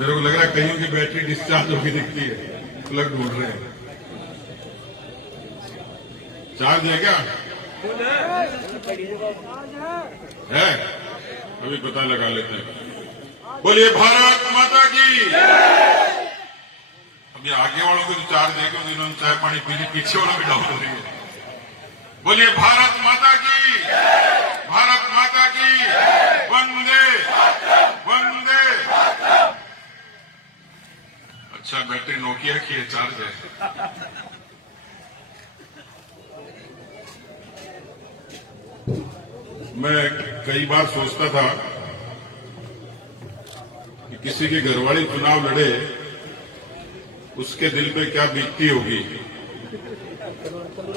मेरे को लग रहा है कहीं की बैटरी डिस्चार्ज होगी दिखती है, प्लग ढूंढ रहे हैं। चार्ज है क्या? है, अभी पता लगा लेते हैं। बोलिए भारत माता की। अभी आगे वालों को तो चार्ज देकर जिन्होंने चाय पानी पी ली, पीछे वालों भी डाउन हो रही है। बोलिए भारत माता की, भारत माता की, वंदे वंदे। अच्छा, बैटरी नोकिया की है, चार्ज है। मैं कई बार सोचता था कि किसी की घरवाली चुनाव लड़े, उसके दिल पे क्या बीतती होगी।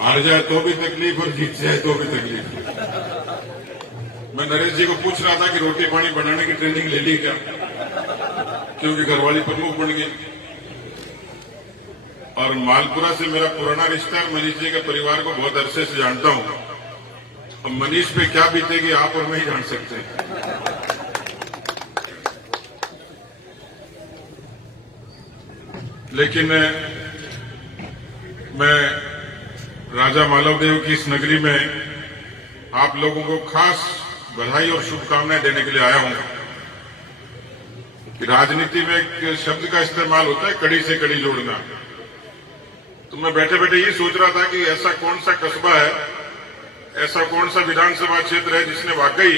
हार जाए तो भी तकलीफ और जीत जाए तो भी तकलीफ। मैं नरेश जी को पूछ रहा था कि रोटी पानी बनाने की ट्रेनिंग ले ली क्या, क्योंकि घरवाली प्रमुख बन गई। और मालपुरा से मेरा पुराना रिश्ता है, मनीष जी के परिवार को बहुत अरसे से जानता हूं। अब मनीष पे क्या बीतेगी आप और मैं ही जान सकते हैं। लेकिन मैं राजा मालवदेव की इस नगरी में आप लोगों को खास बधाई और शुभकामनाएं देने के लिए आया हूं कि राजनीति में एक शब्द का इस्तेमाल होता है, कड़ी से कड़ी जोड़ना। तो मैं बैठे बैठे ये सोच रहा था कि ऐसा कौन सा कस्बा है, ऐसा कौन सा विधानसभा क्षेत्र है जिसने वाकई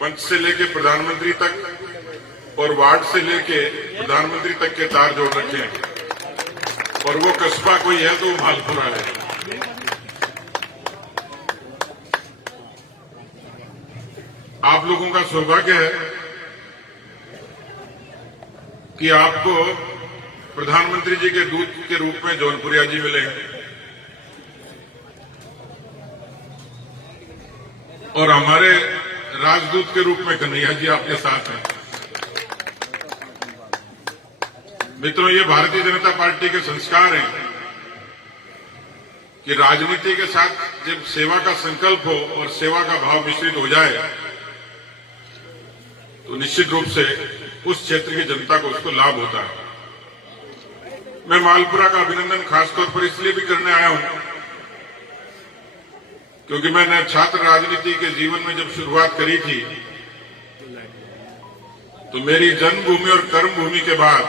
पंच से लेके प्रधानमंत्री तक और वार्ड से लेके प्रधानमंत्री तक के तार जोड़ रखे हैं। और वो कस्बा कोई है तो मालपुरा है। आप लोगों का सौभाग्य है कि आपको प्रधानमंत्री जी के दूत के रूप में जौनपुरिया जी मिले और हमारे राजदूत के रूप में कन्हैया जी आपके साथ हैं। मित्रों, ये भारतीय जनता पार्टी के संस्कार हैं कि राजनीति के साथ जब सेवा का संकल्प हो और सेवा का भाव मिश्रित हो जाए तो निश्चित रूप से उस क्षेत्र की जनता को उसको लाभ होता है। मैं मालपुरा का अभिनंदन खासतौर पर इसलिए भी करने आया हूं क्योंकि मैंने छात्र राजनीति के जीवन में जब शुरुआत करी थी तो मेरी जन्मभूमि और कर्मभूमि के बाद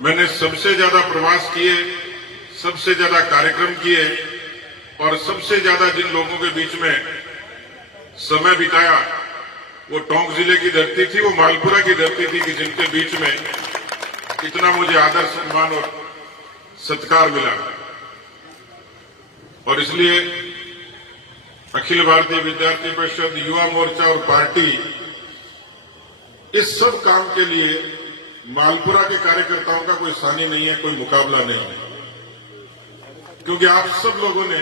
मैंने सबसे ज्यादा प्रवास किए, सबसे ज्यादा कार्यक्रम किए और सबसे ज्यादा जिन लोगों के बीच में समय बिताया वो टोंक जिले की धरती थी, वो मालपुरा की धरती थी कि जिनके बीच में इतना मुझे आदर सम्मान और सत्कार मिला। और इसलिए अखिल भारतीय विद्यार्थी परिषद, युवा मोर्चा और पार्टी इस सब काम के लिए मालपुरा के कार्यकर्ताओं का कोई सानी नहीं है, कोई मुकाबला नहीं है, क्योंकि आप सब लोगों ने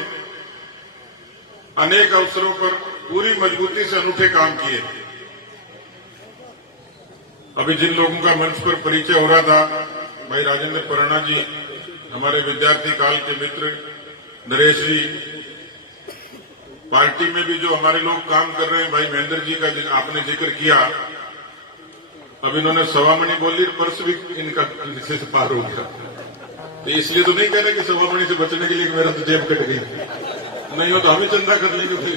अनेक अवसरों पर पूरी मजबूती से अनूठे काम किए। अभी जिन लोगों का मंच पर परिचय हो रहा था, भाई राजेंद्र परना जी, हमारे विद्यार्थी काल के मित्र नरेश जी, पार्टी में भी जो हमारे लोग काम कर रहे हैं, भाई महेंद्र जी का आपने जिक्र किया। अब इन्होंने सवामणि बोली, पर्स भी इनका से पार हो गया। तो इसलिए तो नहीं कह रहे कि सवामणि से बचने के लिए मेरा तो जेब कट गई, नहीं हो तो हम ही चंदा कर लेंगे, फिर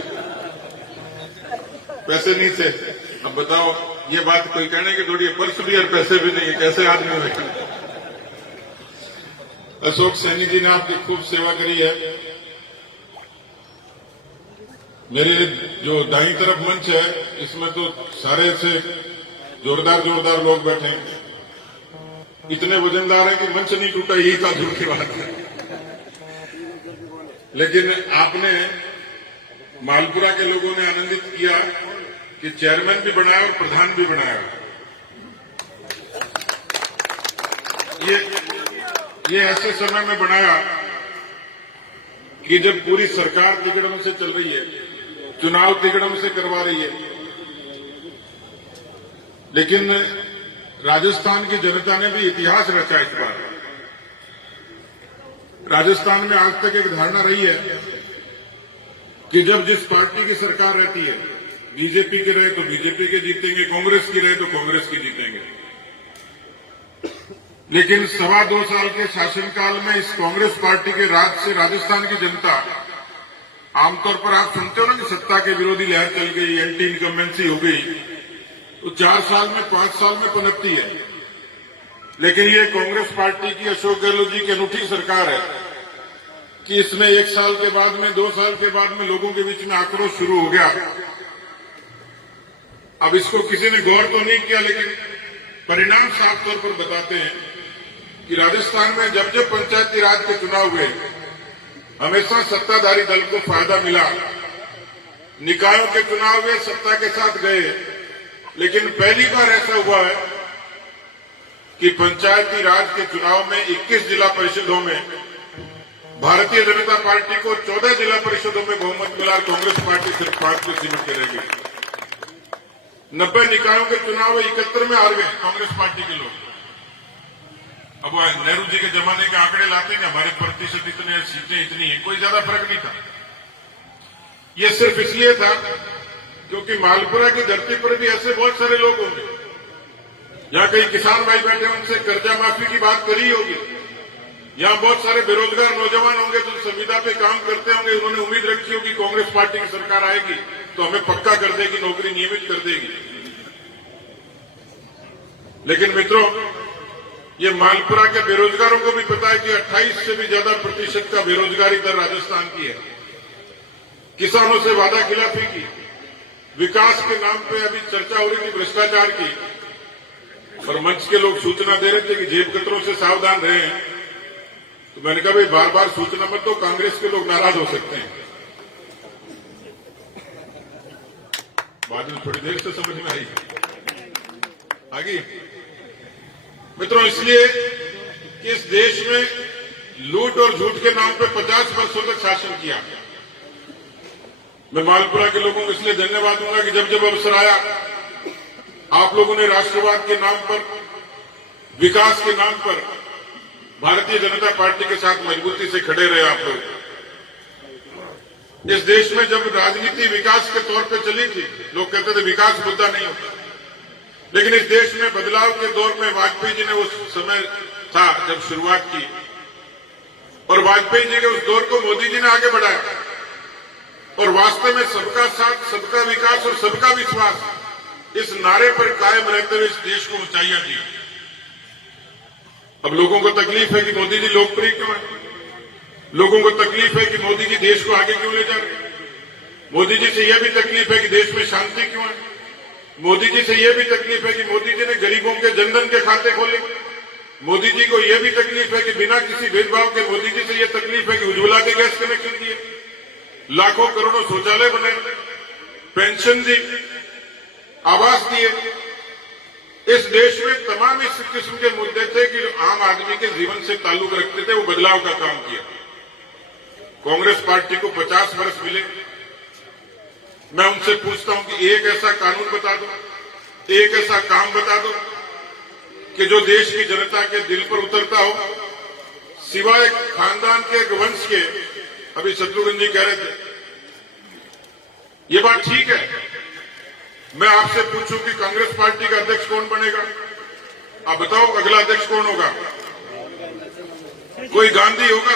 पैसे नहीं थे। अब बताओ, ये बात कोई कहने की थोड़ी, पर्स भी और पैसे भी नहीं है, कैसे आदमी बैठे। अशोक सैनी जी ने आपकी खूब सेवा करी है। मेरे जो दाईं तरफ मंच है इसमें तो सारे से जोरदार जोरदार लोग बैठे हैं, इतने वजनदार हैं कि मंच नहीं टूटा, यही था दूर की बात है। लेकिन आपने मालपुरा के लोगों ने आनंदित किया कि चेयरमैन भी बनाया और प्रधान भी बनाया। ये ऐसे समय में बनाया कि जब पूरी सरकार तिगड़म से चल रही है, चुनाव तिगड़म से करवा रही है, लेकिन राजस्थान की जनता ने भी इतिहास रचा इस बार। राजस्थान में आज तक एक धारणा रही है कि जब जिस पार्टी की सरकार रहती है, बीजेपी की रहे तो बीजेपी के जीतेंगे, कांग्रेस की रहे तो कांग्रेस की जीतेंगे। लेकिन 2.25 साल के शासनकाल में इस कांग्रेस पार्टी के राज से राजस्थान की जनता, आमतौर पर आप सुनते हो ना कि सत्ता के विरोधी लहर चल गई, एंटी इनकम्बेंसी हो गई, तो 4 साल में 5 साल में पनपती है। लेकिन ये कांग्रेस पार्टी की, अशोक गहलोत जी की अनूठी सरकार है कि इसमें 1 साल के बाद में, 2 साल के बाद में लोगों के बीच में आक्रोश शुरू हो गया। अब इसको किसी ने गौर तो नहीं किया, लेकिन परिणाम साफ तौर पर बताते हैं कि राजस्थान में जब जब पंचायती राज के चुनाव हुए, हमेशा सत्ताधारी दल को फायदा मिला। निकायों के चुनाव में सत्ता के साथ गए, लेकिन पहली बार ऐसा हुआ है कि पंचायती राज के चुनाव में 21 जिला परिषदों में भारतीय जनता पार्टी को 14 जिला परिषदों में बहुमत मिला। कांग्रेस पार्टी सिर्फ 5 से सीमित करेगी। 90 निकायों के चुनाव में 71 में हार गए कांग्रेस पार्टी के लोग। अब नेहरू जी के जमाने के आंकड़े लाते हैं कि हमारे प्रतिशत इतने, सीटें इतनी हैं, कोई ज्यादा फर्क नहीं था। ये सिर्फ इसलिए था क्योंकि मालपुरा की धरती पर भी ऐसे बहुत सारे लोग होंगे, यहां कई किसान भाई बैठे, उनसे कर्जा माफी की बात करी होगी। यहां बहुत सारे बेरोजगार नौजवान होंगे जो संविदा पे काम करते होंगे, उन्होंने उम्मीद रखी होगी कांग्रेस पार्टी की सरकार आएगी तो हमें पक्का कर देगी, नौकरी नियमित कर देगी। लेकिन मित्रों, ये मालपुरा के बेरोजगारों को भी पता है कि 28 से भी ज्यादा प्रतिशत का बेरोजगारी दर राजस्थान की है। किसानों से वादा खिलाफी की, विकास के नाम पे अभी चर्चा हो रही थी भ्रष्टाचार की, और मंच के लोग सूचना दे रहे थे कि जेब कतरों से सावधान रहें। तो मैंने कहा भाई बार बार सूचना मत दो, कांग्रेस के लोग नाराज हो सकते हैं। बाद में थोड़ी देर से समझ में आई आगे। मित्रों, इसलिए कि इस देश में लूट और झूठ के नाम पे 50 वर्षों तक शासन किया। मैं मालपुरा के लोगों को इसलिए धन्यवाद दूंगा कि जब जब अवसर आया, आप लोगों ने राष्ट्रवाद के नाम पर, विकास के नाम पर भारतीय जनता पार्टी के साथ मजबूती से खड़े रहे। आप लोग इस देश में जब राजनीति विकास के तौर पे चली थी, लोग कहते थे विकास मुद्दा नहीं होता, लेकिन इस देश में बदलाव के दौर में वाजपेयी जी ने उस समय था जब शुरुआत की, और वाजपेयी जी के उस दौर को मोदी जी ने आगे बढ़ाया, और वास्तव में सबका साथ, सबका विकास और सबका विश्वास इस नारे पर कायम रहते हुए इस देश को ऊंचाइयां दी। अब लोगों को तकलीफ है कि मोदी जी लोकप्रिय क्यों है, लोगों को तकलीफ है कि मोदी जी देश को आगे क्यों ले जा रहे हैं, मोदी जी से यह भी तकलीफ है कि देश में शांति क्यों है, मोदी जी से यह भी तकलीफ है कि मोदी जी ने गरीबों के जनधन के खाते खोले, मोदी जी को यह भी तकलीफ है कि बिना किसी भेदभाव के, मोदी जी से यह तकलीफ है कि उज्ज्वला के गैस कनेक्शन दिए, लाखों करोड़ों शौचालय बनाए, पेंशन दी, आवास दिए। इस देश में तमाम इस किस्म के मुद्दे थे कि जो आम आदमी के जीवन से ताल्लुक रखते थे, वो बदलाव का काम किया। कांग्रेस पार्टी को 50 वर्ष मिले। मैं उनसे पूछता हूं कि एक ऐसा कानून बता दो, एक ऐसा काम बता दो कि जो देश की जनता के दिल पर उतरता हो, सिवाय खानदान के, एक वंश के। अभी शत्रुघ्न जी कह रहे थे, ये बात ठीक है। मैं आपसे पूछूं कि कांग्रेस पार्टी का अध्यक्ष कौन बनेगा, आप बताओ अगला अध्यक्ष कौन होगा? कोई गांधी होगा?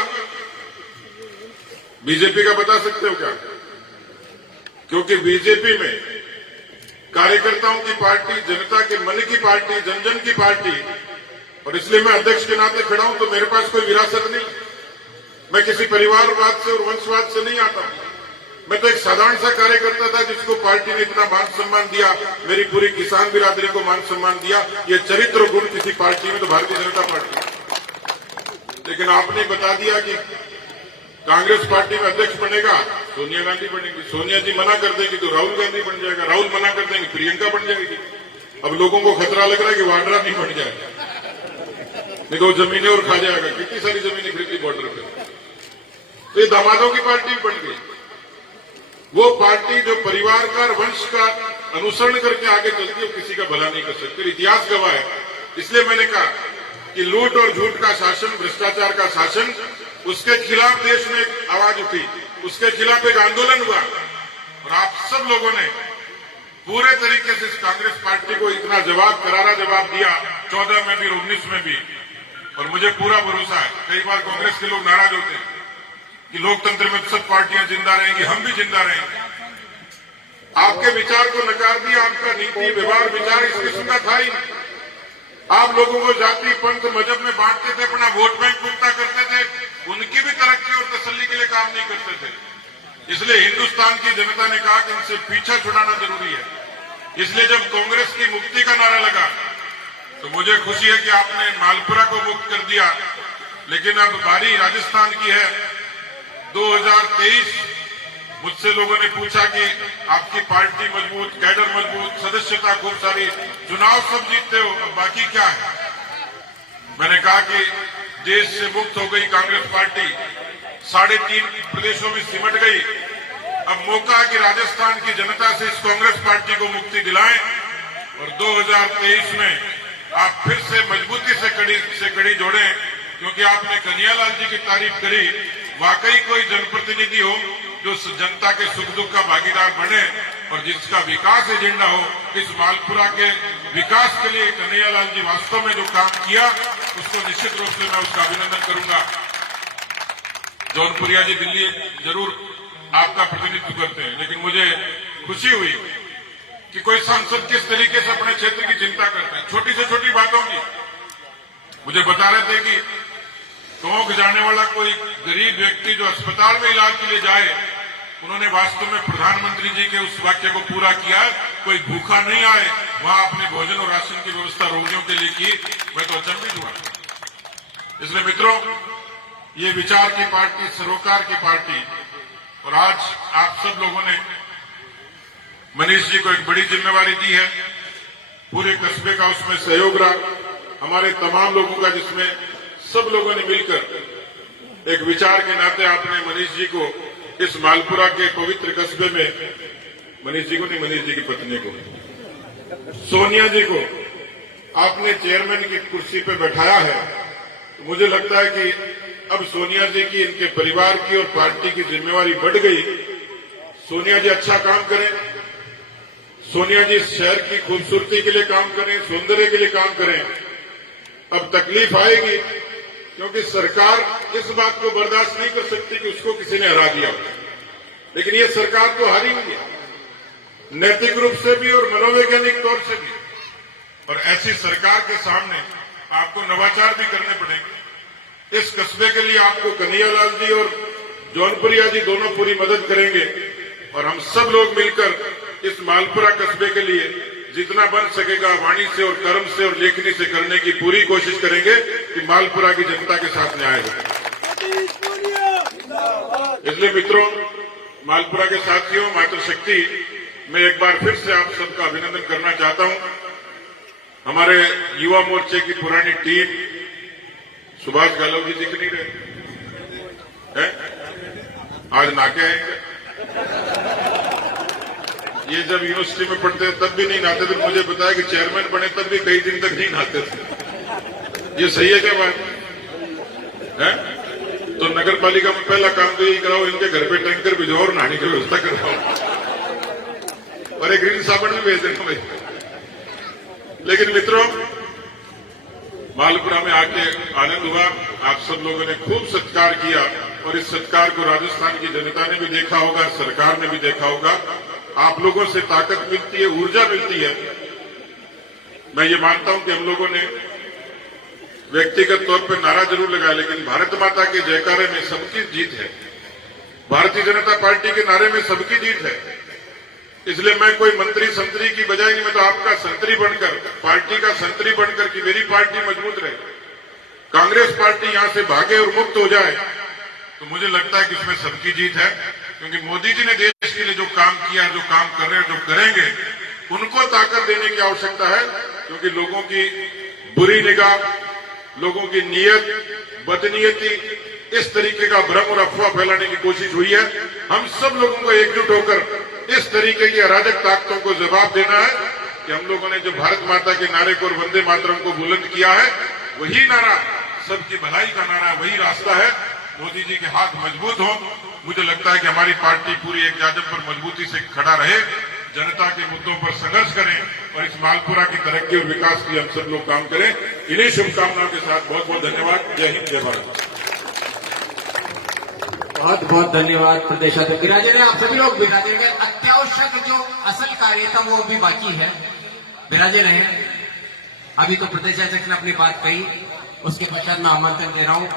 बीजेपी का बता सकते हो क्या? क्योंकि बीजेपी में कार्यकर्ताओं की पार्टी, जनता के मन की पार्टी, जन जन की पार्टी, और इसलिए मैं अध्यक्ष के नाते खड़ा हूं। तो मेरे पास कोई विरासत नहीं, मैं किसी परिवारवाद से और वंशवाद से नहीं आता। मैं तो एक साधारण सा कार्यकर्ता था जिसको पार्टी ने इतना मान सम्मान दिया, मेरी पूरी किसान बिरादरी को मान सम्मान दिया। ये चरित्र गुण किसी पार्टी में तो भारतीय जनता पार्टी। लेकिन आपने बता दिया कि कांग्रेस पार्टी में अध्यक्ष बनेगा सोनिया गांधी बनेगी, सोनिया जी मना कर देंगी तो राहुल गांधी बन जाएगा, राहुल मना कर देंगे प्रियंका बन जाएगी। अब लोगों को खतरा लग रहा है कि वाड्रा नहीं बन जाएगा, नहीं तो जमीनें और खा जाएगा। कितनी सारी जमीनें खरीदी बॉर्डर पे, तो ये दामादों की पार्टी बन गई। वो पार्टी जो परिवार का, वंश का अनुसरण करके आगे चलती है, वो किसी का भला नहीं कर सकती। इतिहास गवाह है। इसलिए मैंने कहा कि लूट और झूठ का शासन, भ्रष्टाचार का शासन, उसके खिलाफ देश में एक आवाज उठी, उसके खिलाफ एक आंदोलन हुआ, और आप सब लोगों ने पूरे तरीके से इस कांग्रेस पार्टी को इतना जवाब, करारा जवाब दिया 14 में भी और 19 में भी, और मुझे पूरा भरोसा है, कई बार कांग्रेस के लोग नाराज होते हैं कि लोकतंत्र में सब पार्टियां जिंदा रहेंगी, हम भी जिंदा रहेंगे। आपके विचार को नकार दिया, आपका नीति व्यवहार विचार इस किस्म का था ही नहीं। आप लोगों को जाति पंथ मजहब में बांटते थे, अपना वोट बैंक पुख्ता करते थे, उनकी भी तरक्की और तसल्ली के लिए काम नहीं करते थे। इसलिए हिंदुस्तान की जनता ने कहा कि इनसे पीछा छुड़ाना जरूरी है। इसलिए जब कांग्रेस की मुक्ति का नारा लगा तो मुझे खुशी है कि आपने मालपुरा को मुक्त कर दिया, लेकिन अब बारी राजस्थान की है। 2023 मुझसे लोगों ने पूछा कि आपकी पार्टी मजबूत, कैडर मजबूत, सदस्यता खूब सारी, चुनाव सब जीतते हो, अब बाकी क्या है? मैंने कहा कि देश से मुक्त हो गई कांग्रेस पार्टी, 3.5 प्रदेशों में सिमट गई। अब मौका है कि राजस्थान की जनता से इस कांग्रेस पार्टी को मुक्ति दिलाएं और 2023 में आप फिर से मजबूती से कड़ी जोड़ें, क्योंकि आपने कन्हैयालाल जी की तारीफ करी। वाकई कोई जनप्रतिनिधि हो जो जनता के सुख दुख का भागीदार बने और जिसका विकास एजेंडा हो। इस मालपुरा के विकास के लिए कन्हैयालाल जी वास्तव में जो काम किया, उसको निश्चित रूप से मैं उसका अभिनंदन करूंगा। जौनपुरिया जी दिल्ली जरूर आपका प्रतिनिधित्व करते हैं, लेकिन मुझे खुशी हुई कि कोई सांसद किस तरीके से अपने क्षेत्र की चिंता करते हैं, छोटी से छोटी बातों की। मुझे बता रहे थे कि टोंक जाने वाला कोई गरीब व्यक्ति जो अस्पताल में इलाज के लिए जाए, उन्होंने वास्तव में प्रधानमंत्री जी के उस वाक्य को पूरा किया, कोई भूखा नहीं आए, वहां अपने भोजन और राशन की व्यवस्था रोगियों के लिए की। मैं तो अचंभित हुआ। इसलिए मित्रों, ये विचार की पार्टी, सरोकार की पार्टी, और आज आप सब लोगों ने मनीष जी को एक बड़ी जिम्मेवारी दी है। पूरे कस्बे का उसमें सहयोग रहा, हमारे तमाम लोगों का, जिसमें सब लोगों ने मिलकर एक विचार के नाते आपने मनीष जी को इस मालपुरा के पवित्र कस्बे में, मनीष जी को नहीं, मनीष जी की पत्नी को, सोनिया जी को आपने चेयरमैन की कुर्सी पर बैठाया है। तो मुझे लगता है कि अब सोनिया जी की, इनके परिवार की और पार्टी की जिम्मेवारी बढ़ गई। सोनिया जी अच्छा काम करें, सोनिया जी शहर की खूबसूरती के लिए काम करें, सौंदर्य के लिए काम करें। अब तकलीफ आएगी क्योंकि सरकार इस बात को बर्दाश्त नहीं कर सकती कि उसको किसी ने हरा दिया, लेकिन ये सरकार तो हारी हुई है, नैतिक रूप से भी और मनोवैज्ञानिक तौर से भी। और ऐसी सरकार के सामने आपको नवाचार भी करने पड़ेंगे। इस कस्बे के लिए आपको कन्हैयालाल जी और जौनपुरिया जी दोनों पूरी मदद करेंगे और हम सब लोग मिलकर इस मालपुरा कस्बे के लिए जितना बन सकेगा वाणी से और कर्म से और लेखनी से करने की पूरी कोशिश करेंगे कि मालपुरा की जनता के साथ न्याय हो। इसलिए मित्रों, मालपुरा के साथियों, मातृशक्ति, मैं एक बार फिर से आप सबका अभिनंदन करना चाहता हूं। हमारे युवा मोर्चे की पुरानी टीम, सुभाष गालव जी दिख नहीं रहे हैं, आज नाके आएंगे। ये जब यूनिवर्सिटी में पढ़ते तब भी नहीं नहाते थे, मुझे बताया कि चेयरमैन बने तब भी कई दिन तक नहीं नहाते थे। ये सही है क्या बात है? तो नगर पालिका में पहला काम तो यही कराओ, इनके घर पे टैंकर भिजवाओ और नहाने की व्यवस्था करवाओ और एक ग्रीन साबुन भी भेज देना भाई। लेकिन मित्रों, मालपुरा में आके आनंद हुआ। आप सब लोगों ने खूब सत्कार किया और इस सत्कार को राजस्थान की जनता ने भी देखा होगा, सरकार ने भी देखा होगा। आप लोगों से ताकत मिलती है, ऊर्जा मिलती है। मैं ये मानता हूं कि हम लोगों ने व्यक्तिगत तौर पर नारा जरूर लगाया, लेकिन भारत माता के जयकारे में सबकी जीत है, भारतीय जनता पार्टी के नारे में सबकी जीत है। इसलिए मैं कोई मंत्री संतरी की बजाय नहीं, मैं तो आपका संतरी बनकर, पार्टी का संतरी बनकर कि मेरी पार्टी मजबूत रहे, कांग्रेस पार्टी यहां से भागे और मुक्त हो जाए, तो मुझे लगता है कि इसमें सबकी जीत है। क्योंकि मोदी जी ने देश के लिए जो काम किया, जो काम कर रहे हैं, जो करेंगे, उनको ताकत देने की आवश्यकता है। क्योंकि लोगों की बुरी निगाह, लोगों की नीयत, बदनीयती, इस तरीके का भ्रम और अफवाह फैलाने की कोशिश हुई है। हम सब लोगों को एकजुट होकर इस तरीके की अराजक ताकतों को जवाब देना है कि हम लोगों ने जो भारत माता के नारे को और वंदे मातरम को बुलंद किया है, वही नारा सबकी भलाई का नारा, वही रास्ता है। मोदी जी के हाथ मजबूत हो। मुझे लगता है कि हमारी पार्टी पूरी एक जाजम पर मजबूती से खड़ा रहे, जनता के मुद्दों पर संघर्ष करें और इस मालपुरा की तरक्की और विकास के लिए हम सब लोग काम करें। इन्हीं शुभकामनाओं के साथ बहुत बहुत धन्यवाद। जय हिंद, जय भारत। बहुत बहुत धन्यवाद प्रदेशाध्यक्ष विराजे रहे। आप सभी लोग विराजे रहे। अत्यावश्यक जो असल कार्य था वो अभी बाकी है, विराजे रहे। अभी तो प्रदेशाध्यक्ष ने अपनी बात कही, उसके पश्चात मैं आमंत्रण दे रहा हूं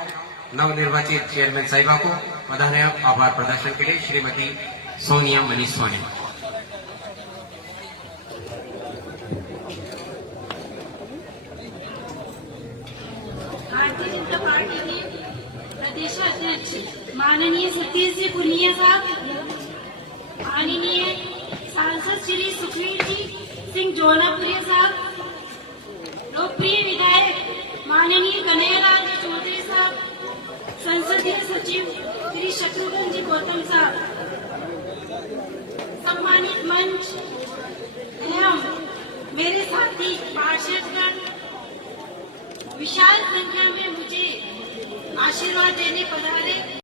नवनिर्वाचित चेयरमैन साहिबा को पधारे आभार प्रदर्शन के लिए, श्रीमती सोनिया मनीष सोनी। भारतीय जनता पार्टी के प्रदेशाध्यक्ष माननीय सतीश जी पुनिया साहब, माननीय सांसद श्री सुखवीर जी सिंह जौनापुरिया साहब, लोकप्रिय विधायक माननीय कन्हैयालाल जी चौधरी साहब, संसदीय सचिव श्री शत्रुघ्न जी गौतम साहब, सम्मानित मंच एवं मेरे साथी पार्षदगण, विशाल संख्या में मुझे आशीर्वाद देने पधारे